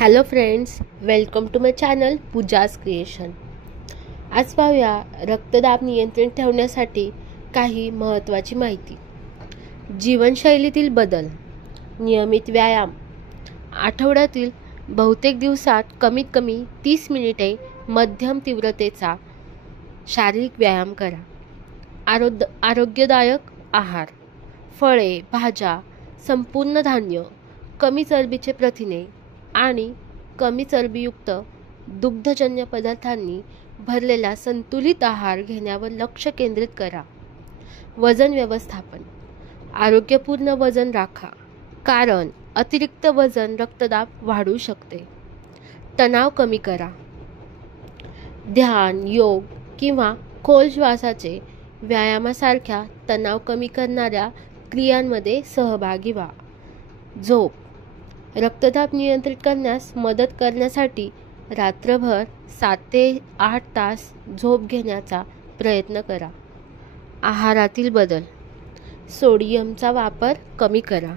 Hello friends, welcome to my channel Pooja's creation. आज पाहूया रक्तदाब नियंत्रण ठेवण्यासाठी काही महत्त्वाची माहिती. जीवनशैलीतील बदल, नियमित व्यायाम. आठवड्यातील बहुतेक दिवसात कमीत कमी 30 मिनिटे मध्यम तीव्रतेचा शारीरिक व्यायाम करा. आरोग्यदायक आहार, फळे, भाज्या, संपूर्ण धान्य, कमी चरबीचे प्रथिने आणि कमी चरबीयुक्त दुग्धजन्य पदार्थांनी भरलेला संतुलित आहार घेण्यावर लक्ष केंद्रित करा. वजन व्यवस्थापन, आरोग्यपूर्ण वजन राखा, कारण अतिरिक्त वजन रक्तदाब वाढवू शकते. तणाव कमी करा. ध्यान, योग किंवा खोल श्वासाचे व्यायामासारख्या तणाव कमी करणाऱ्या क्रियांमध्ये सहभागी व्हा. झोप, रक्तदाब नियंत्रित करण्यास मदत करण्यासाठी रात्रभर 7 ते 8 तास झोप घेण्याचा प्रयत्न करा. आहारातील बदल, सोडियमचा वापर कमी करा.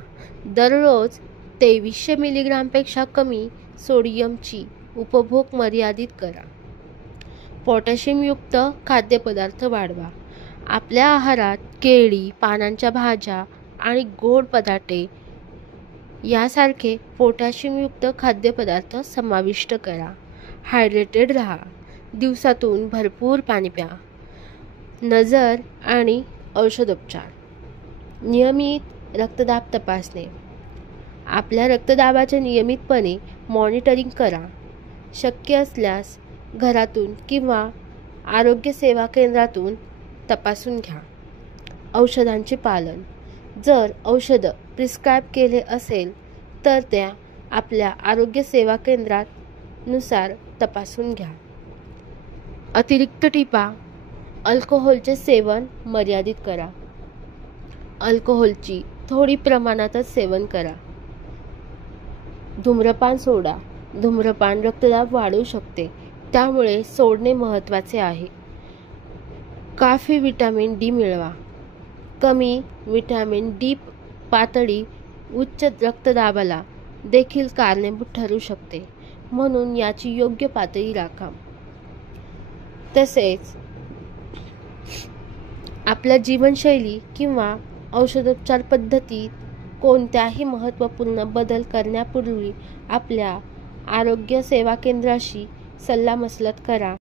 दररोज 2300 मिलीग्रामपेक्षा कमी सोडियमची उपभोग मर्यादित करा. पोटॅशियमयुक्त खाद्यपदार्थ वाढवा. आपल्या आहारात केळी, पानांच्या भाज्या आणि गोड पदार्थे यासारखे पोटॅशियमयुक्त खाद्यपदार्थ समाविष्ट करा. हायड्रेटेड राहा. दिवसातून भरपूर पाणी प्या. नजर आणि औषधोपचार, नियमित रक्तदाब तपासणे. आपल्या रक्तदाबाचे नियमितपणे मॉनिटरिंग करा. शक्य असल्यास घरातून किंवा आरोग्य सेवा केंद्रातून तपासून घ्या. औषधांचे पालन, जर औषध प्रिस्क्राईब केले असेल तर त्या आपल्या आरोग्य सेवा केंद्रात नुसार तपासून घ्या. अतिरिक्त टिपा, अल्कोहोलचे सेवन मर्यादित करा. अल्कोहोलची थोडी प्रमाणातच सेवन करा. धूम्रपान सोडा. धूम्रपान रक्तदाब वाढवू शकते, त्यामुळे सोडणे महत्त्वाचे आहे. काफी व्हिटॅमिन डी मिळवा. कमी व्हिटॅमिन डी पातळी उच्च रक्तदाबाला देखील कारणीभूत ठरू शकते, म्हणून याची योग्य पातळी राखा. तसेच आपल्या जीवनशैली किंवा औषधोपचार पद्धतीत कोणत्याही महत्त्वपूर्ण बदल करण्यापूर्वी आपल्या आरोग्य सेवा केंद्राशी सल्लामसलत करा.